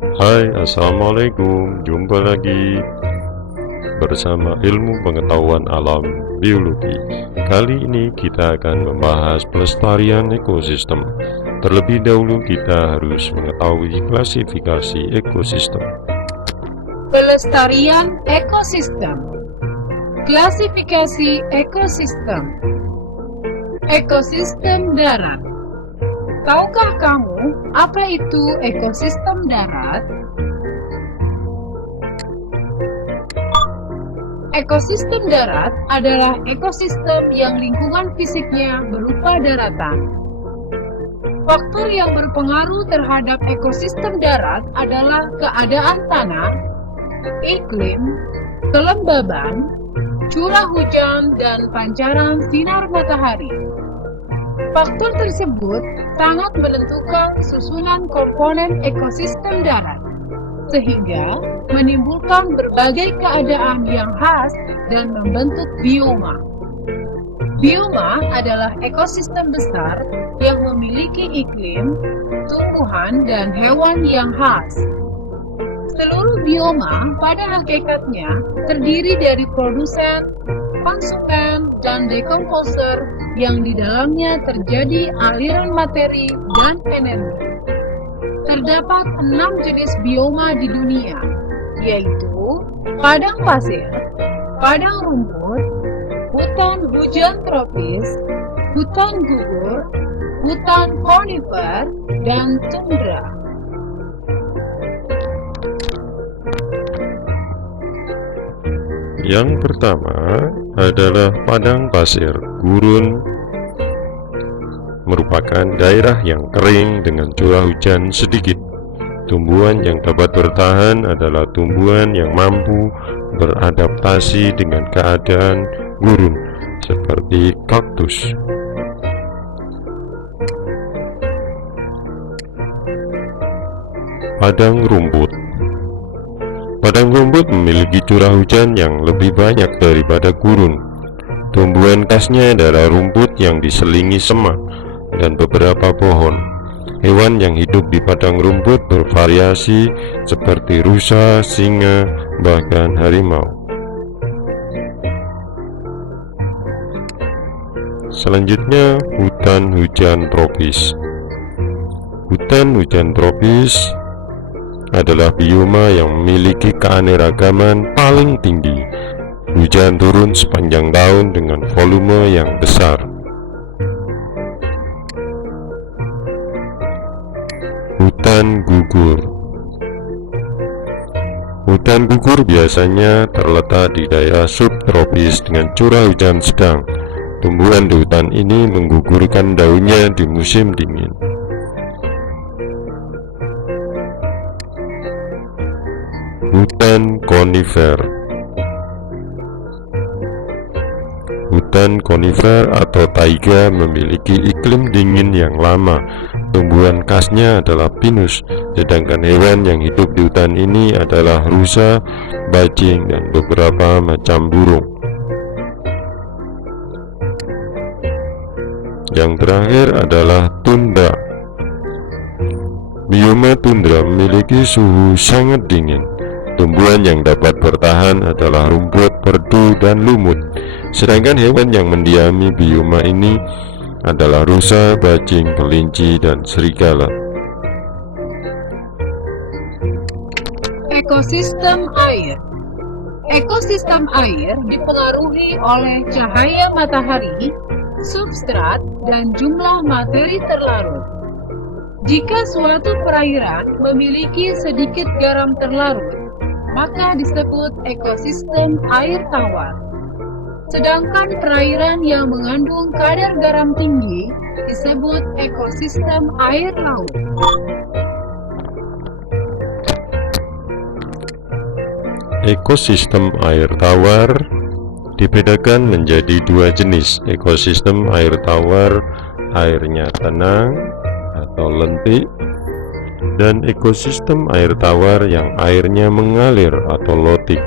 Hai, assalamualaikum. Jumpa lagi bersama ilmu pengetahuan alam biologi. Kali ini kita akan membahas pelestarian ekosistem. Terlebih dahulu kita harus mengetahui klasifikasi ekosistem. Pelestarian ekosistem. Klasifikasi ekosistem. Ekosistem darat. Tahukah kamu apa itu ekosistem darat? Ekosistem darat adalah ekosistem yang lingkungan fisiknya berupa daratan. Faktor yang berpengaruh terhadap ekosistem darat adalah keadaan tanah, iklim, kelembaban, curah hujan, dan pancaran sinar matahari. Faktor tersebut sangat menentukan susunan komponen ekosistem darat, sehingga menimbulkan berbagai keadaan yang khas dan membentuk bioma. Bioma adalah ekosistem besar yang memiliki iklim, tumbuhan, dan hewan yang khas. Seluruh bioma pada hakikatnya terdiri dari produsen, konsumen, dan dekomposer yang di dalamnya terjadi aliran materi dan energi. Terdapat 6 jenis bioma di dunia, yaitu padang pasir, padang rumput, hutan hujan tropis, hutan gugur, hutan konifer, dan tundra. Yang pertama adalah padang pasir. Gurun merupakan daerah yang kering dengan curah hujan sedikit. Tumbuhan yang dapat bertahan adalah tumbuhan yang mampu beradaptasi dengan keadaan gurun, seperti kaktus. Padang rumput. Padang rumput memiliki curah hujan yang lebih banyak daripada gurun. Tumbuhan khasnya adalah rumput yang diselingi semak dan beberapa pohon. Hewan yang hidup di padang rumput bervariasi seperti rusa, singa, bahkan harimau. Selanjutnya, hutan hujan tropis. Hutan hujan tropis adalah bioma yang memiliki keanekaragaman paling tinggi. Hujan turun sepanjang tahun dengan volume yang besar. Hutan gugur. Hutan gugur biasanya terletak di daerah subtropis dengan curah hujan sedang. Tumbuhan di hutan ini menggugurkan daunnya di musim dingin. Hutan konifer. Hutan konifer atau taiga memiliki iklim dingin yang lama. Tumbuhan khasnya adalah pinus, sedangkan hewan yang hidup di hutan ini adalah rusa, bajing, dan beberapa macam burung. Yang terakhir adalah tundra. Bioma tundra memiliki suhu sangat dingin. Tumbuhan yang dapat bertahan adalah rumput, perdu, dan lumut. Sedangkan hewan yang mendiami bioma ini adalah rusa, bajing, kelinci, dan serigala. Ekosistem air. Ekosistem air dipengaruhi oleh cahaya matahari, substrat, dan jumlah materi terlarut. Jika suatu perairan memiliki sedikit garam terlarut, maka disebut ekosistem air tawar. Sedangkan perairan yang mengandung kadar garam tinggi disebut ekosistem air laut. Ekosistem air tawar dibedakan menjadi dua jenis. Ekosistem air tawar airnya tenang atau lentik, dan ekosistem air tawar yang airnya mengalir atau lotik.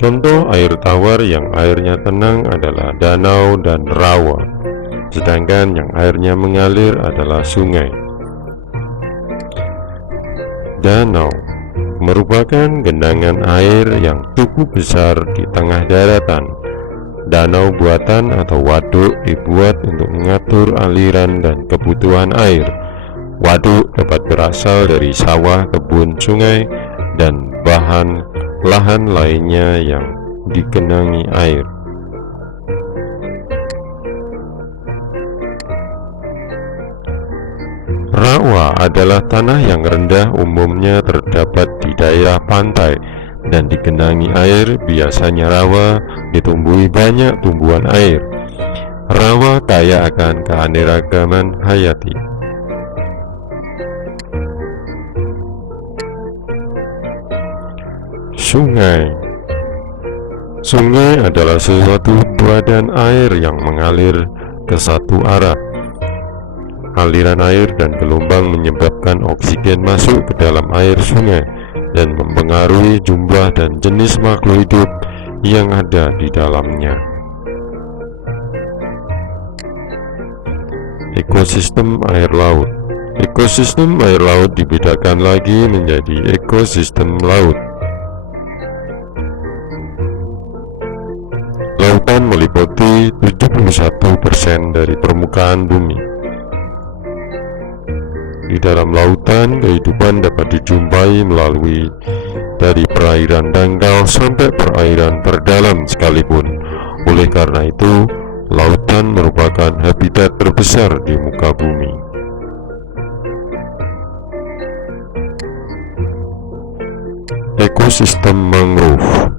Contoh air tawar yang airnya tenang adalah danau dan rawa, sedangkan yang airnya mengalir adalah sungai. Danau merupakan genangan air yang cukup besar di tengah daratan. Danau buatan atau waduk dibuat untuk mengatur aliran dan kebutuhan air. Waduk dapat berasal dari sawah, kebun, sungai, dan lahan lainnya yang digenangi air. Rawa adalah tanah yang rendah, umumnya terdapat di daerah pantai dan digenangi air. Biasanya rawa ditumbuhi banyak tumbuhan air. Rawa kaya akan keanekaragaman hayati. Sungai. Sungai adalah suatu badan air yang mengalir ke satu arah. Aliran air dan gelombang menyebabkan oksigen masuk ke dalam air sungai dan mempengaruhi jumlah dan jenis makhluk hidup yang ada di dalamnya. Ekosistem air laut. Ekosistem air laut dibedakan lagi menjadi ekosistem laut. Lautan meliputi 71% dari permukaan bumi. Di dalam lautan, kehidupan dapat dijumpai melalui dari perairan dangkal sampai perairan terdalam sekalipun. Oleh karena itu, lautan merupakan habitat terbesar di muka bumi. Ekosistem mangrove.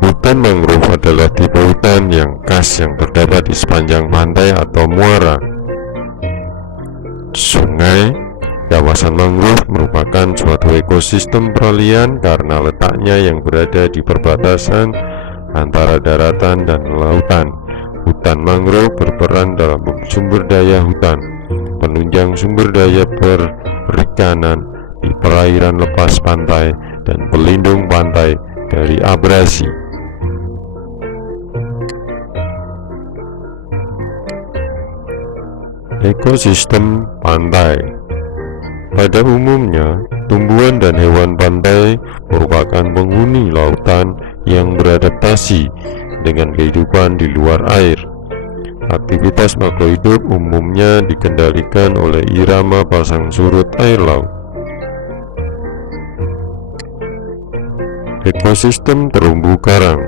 Hutan mangrove adalah tipe hutan yang khas yang terdapat di sepanjang pantai atau muara. Sungai. Kawasan mangrove merupakan suatu ekosistem peralihan karena letaknya yang berada di perbatasan antara daratan dan lautan. Hutan mangrove berperan dalam sumber daya hutan, penunjang sumber daya perikanan di perairan lepas pantai, dan pelindung pantai dari abrasi. Ekosistem pantai. Pada umumnya, tumbuhan dan hewan pantai merupakan penghuni lautan yang beradaptasi dengan kehidupan di luar air. Aktivitas makhluk hidup umumnya dikendalikan oleh irama pasang surut air laut. Ekosistem terumbu karang.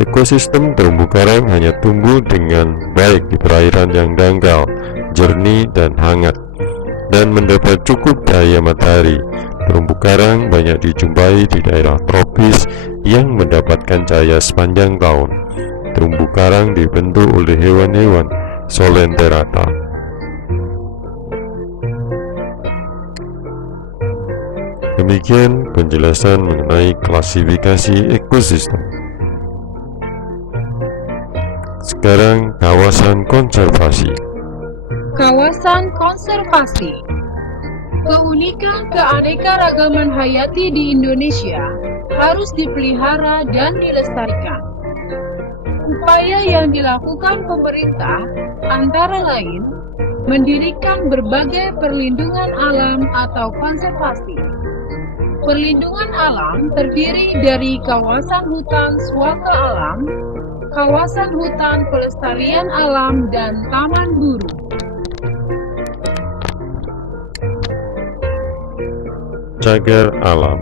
Ekosistem terumbu karang hanya tumbuh dengan baik di perairan yang dangkal, jernih, dan hangat, dan mendapat cukup cahaya matahari. Terumbu karang banyak dijumpai di daerah tropis yang mendapatkan cahaya sepanjang tahun. Terumbu karang dibentuk oleh hewan-hewan Solenterata. Demikian penjelasan mengenai klasifikasi ekosistem. Sekarang kawasan konservasi. Kawasan konservasi. Keunikan keanekaragaman hayati di Indonesia harus dipelihara dan dilestarikan. Upaya yang dilakukan pemerintah antara lain mendirikan berbagai perlindungan alam atau konservasi. Perlindungan alam terdiri dari kawasan hutan swaka alam, kawasan hutan pelestarian alam, dan taman guru. Cagar alam.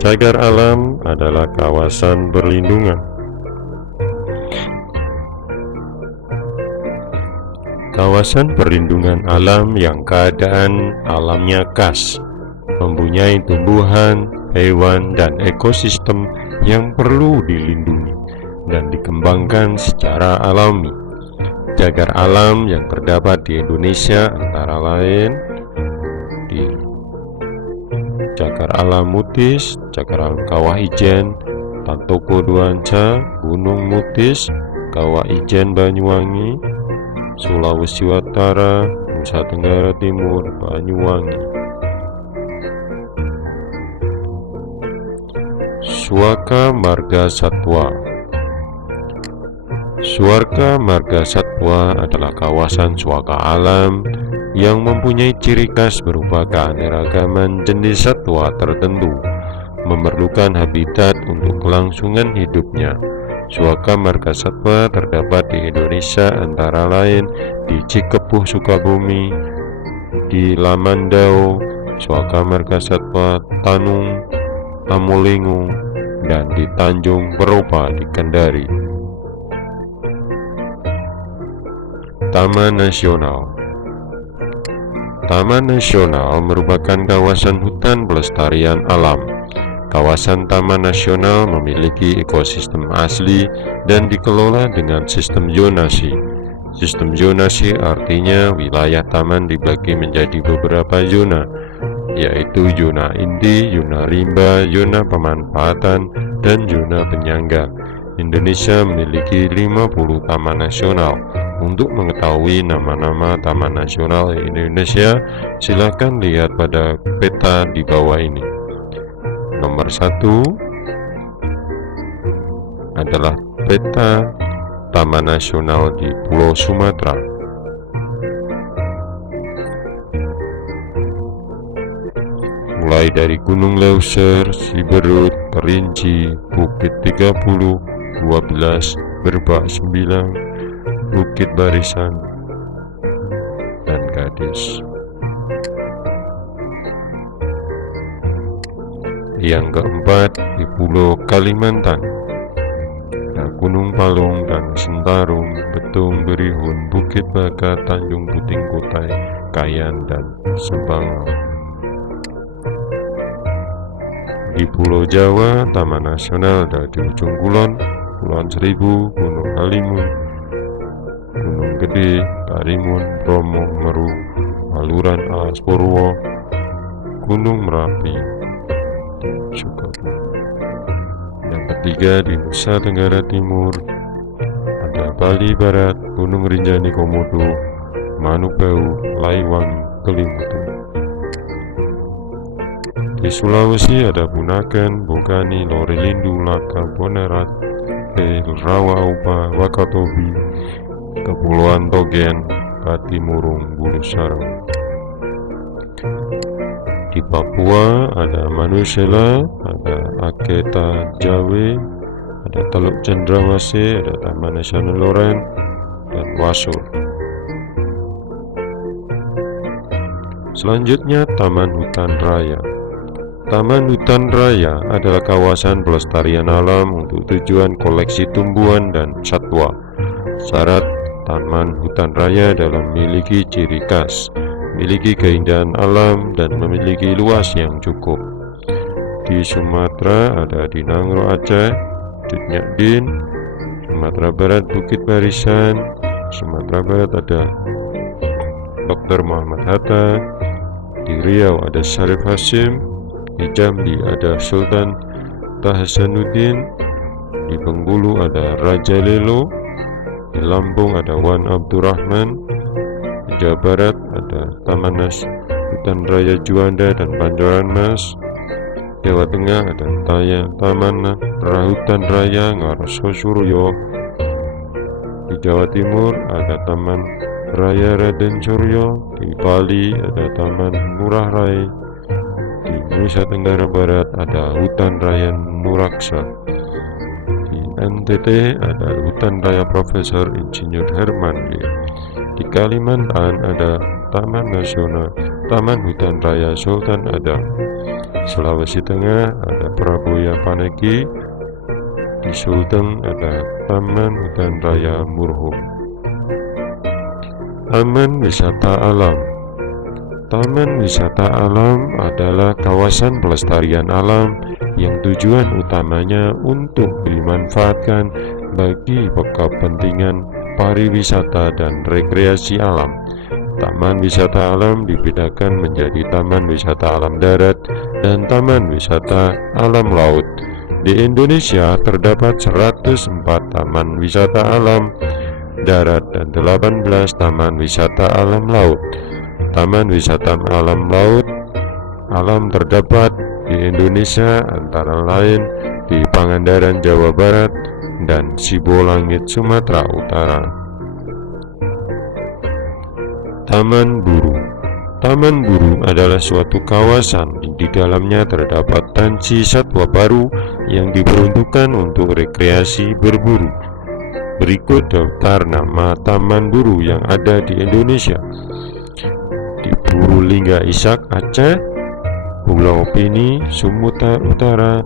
Cagar alam adalah kawasan perlindungan. Kawasan perlindungan alam yang keadaan alamnya khas, mempunyai tumbuhan, hewan, dan ekosistem yang perlu dilindungi dan dikembangkan secara alami. Cagar alam yang terdapat di Indonesia antara lain di Cagar Alam Mutis, Cagar Alam Kawah Ijen, Tantoko Duanca, Gunung Mutis, Kawah Ijen Banyuwangi, Sulawesi Utara, Nusa Tenggara Timur, Banyuwangi. Swaka Marga Satwa. Swaka Marga Satwa adalah kawasan swaka alam yang mempunyai ciri khas berupa keanekaragaman jenis satwa tertentu, memerlukan habitat untuk kelangsungan hidupnya. Suaka margasatwa terdapat di Indonesia antara lain di Cikepuh, Sukabumi, di Lamandau, Suaka margasatwa Tanung, Amolingo, dan di Tanjung Peropa di Kendari. Taman Nasional. Taman Nasional merupakan kawasan hutan pelestarian alam. Kawasan Taman Nasional memiliki ekosistem asli dan dikelola dengan sistem zonasi. Sistem zonasi artinya wilayah taman dibagi menjadi beberapa zona, yaitu zona inti, zona rimba, zona pemanfaatan, dan zona penyangga. Indonesia memiliki 50 taman nasional. Untuk mengetahui nama-nama taman nasional Indonesia, silakan lihat pada peta di bawah ini. Nomor 1 adalah peta Taman Nasional di Pulau Sumatera. Mulai dari Gunung Leuser, Siberut, Kerinci, Bukit 30, 12, Berbak 9, Bukit Barisan, dan Gadis. Yang keempat di Pulau Kalimantan, ada Gunung Palung dan Sentarung, Betung, Berihun, Bukit Baka, Tanjung Puting Kutai, Kayan, dan Sembangau. Di Pulau Jawa, Taman Nasional ada di Ujung Kulon, Kepulauan Seribu, Gunung Halimun, Gunung Gede, Karimun, Bromo, Meru, Baluran, Alas Purwo, Gunung Merapi, Sukabumi. Yang ketiga di Nusa Tenggara Timur ada Bali Barat, Gunung Rinjani Komodo, Manukau, Laiwang, Kelimutu. Di Sulawesi ada Bunaken, Bokani, Lorelindu, Laka, Bonerat, Rawa Upa, Wakatobi, Kepulauan Togen, Patimurung, Bulu Sarang. Di Papua ada Manusela, ada Aketa Jawe, ada Teluk Cendrawasih, ada Taman Nasional Loren, dan Wasur. Selanjutnya Taman Hutan Raya. Taman Hutan Raya adalah kawasan pelestarian alam untuk tujuan koleksi tumbuhan dan satwa. Syarat Taman Hutan Raya adalah memiliki ciri khas, memiliki keindahan alam, dan memiliki luas yang cukup. Di Sumatera ada di Nangro Aceh, Dutnyakdin, Sumatera Barat Bukit Barisan, Sumatera Barat ada Dr. Muhammad Hatta, di Riau ada Syarif Hasim, di Jambi ada Sultan Hasanuddin, di Bengkulu ada Raja Lelo, di Lampung ada Wan Abdurrahman, di Jawa Barat ada Taman Hutan Raya Juanda dan Pancoran Mas, Jawa Tengah ada Taman Hutan Raya Ngarso Suryo, di Jawa Timur ada Taman Raya Raden Suryo, di Bali ada Taman Ngurah Rai, di Nusa Tenggara Barat ada Hutan Raya Nuraksa, di NTT ada Hutan Raya Profesor Insinyur Herman Lee, di Kalimantan ada Taman Nasional Taman Hutan Raya Sultan Adam, Sulawesi Tengah ada Praboya Paneki, di Sulteng ada Taman Hutan Raya Murhum. Taman Wisata Alam. Taman wisata alam adalah kawasan pelestarian alam yang tujuan utamanya untuk dimanfaatkan bagi kepentingan pariwisata dan rekreasi alam. Taman wisata alam dibedakan menjadi taman wisata alam darat dan taman wisata alam laut. Di Indonesia terdapat 104 taman wisata alam darat dan 18 taman wisata alam laut. Taman wisata alam laut alam terdapat di Indonesia antara lain di Pangandaran Jawa Barat dan Sibolangit Sumatera Utara. Taman Buru. Taman Buru adalah suatu kawasan di dalamnya terdapat tanci satwa baru yang diperuntukkan untuk rekreasi berburu. Berikut daftar nama taman buru yang ada di Indonesia. Di Purulingga Isak, Aceh, Pulau Pini, Sumut Utara,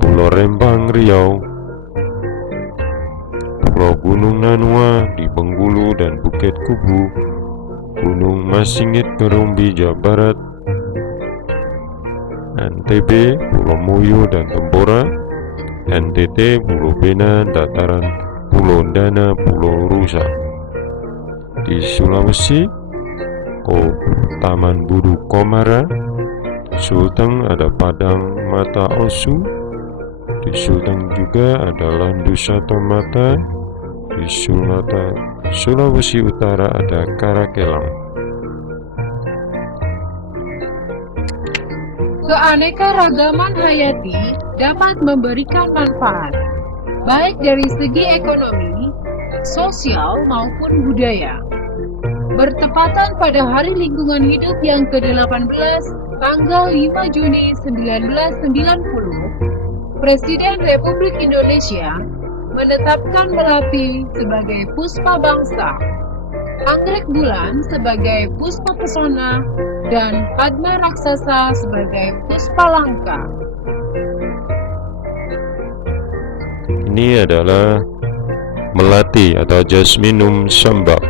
Pulau Rembang, Riau, Pulau Gunung Nanua di Bengkulu dan Bukit Kubu, Gunung Masingit, Ngerumbi, Jawa Barat, NTB, Pulau Moyo dan Tempora, NTT, Pulau Bena, Dataran Pulau Dana, Pulau Rusa. Di Sulawesi, Taman Buru Komara. Sulteng ada Padang Mata Osu. Di Sulteng juga ada Landu Sato Mata. Di Sulawesi Utara ada Karakelang. Keanekaragaman hayati dapat memberikan manfaat, baik dari segi ekonomi, sosial, maupun budaya. Bertepatan pada Hari Lingkungan Hidup yang ke-18, tanggal 5 Juni 1990, Presiden Republik Indonesia menetapkan melati sebagai puspa bangsa, anggrek bulan sebagai puspa pesona, dan padma raksasa sebagai puspa langka. Ini adalah melati atau Jasminum sambac,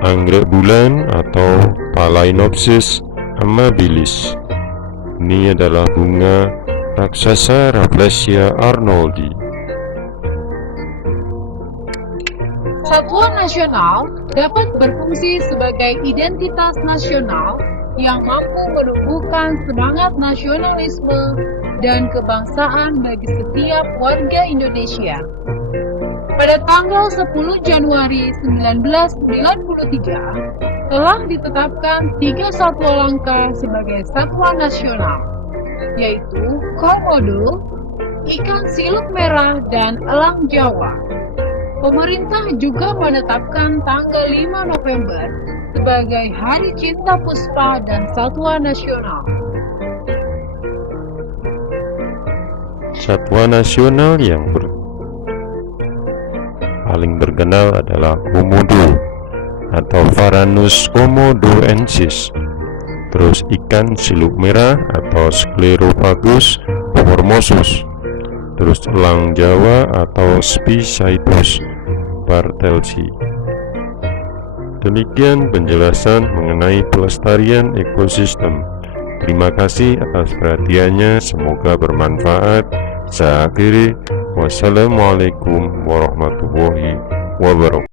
anggrek bulan atau Phalaenopsis amabilis. Ini adalah bunga raksasa Rafflesia arnoldi. Satuan nasional dapat berfungsi sebagai identitas nasional yang mampu menumbuhkan semangat nasionalisme dan kebangsaan bagi setiap warga Indonesia. Pada tanggal 10 Januari 1993 telah ditetapkan 3 satwa langka sebagai satwa nasional, yaitu komodo, ikan siluk merah, dan elang Jawa. Pemerintah juga menetapkan tanggal 5 November sebagai Hari Cinta Puspa dan Satwa Nasional. Satwa nasional yang paling terkenal adalah komodo atau Varanus komodoensis. Terus ikan siluk merah atau Sclerophagus formosus. Terus elang Jawa atau Spicaetus bartelsi. Demikian penjelasan mengenai pelestarian ekosistem. Terima kasih atas perhatiannya, semoga bermanfaat. Saya akhiri, wassalamualaikum warahmatullahi wabarakatuh.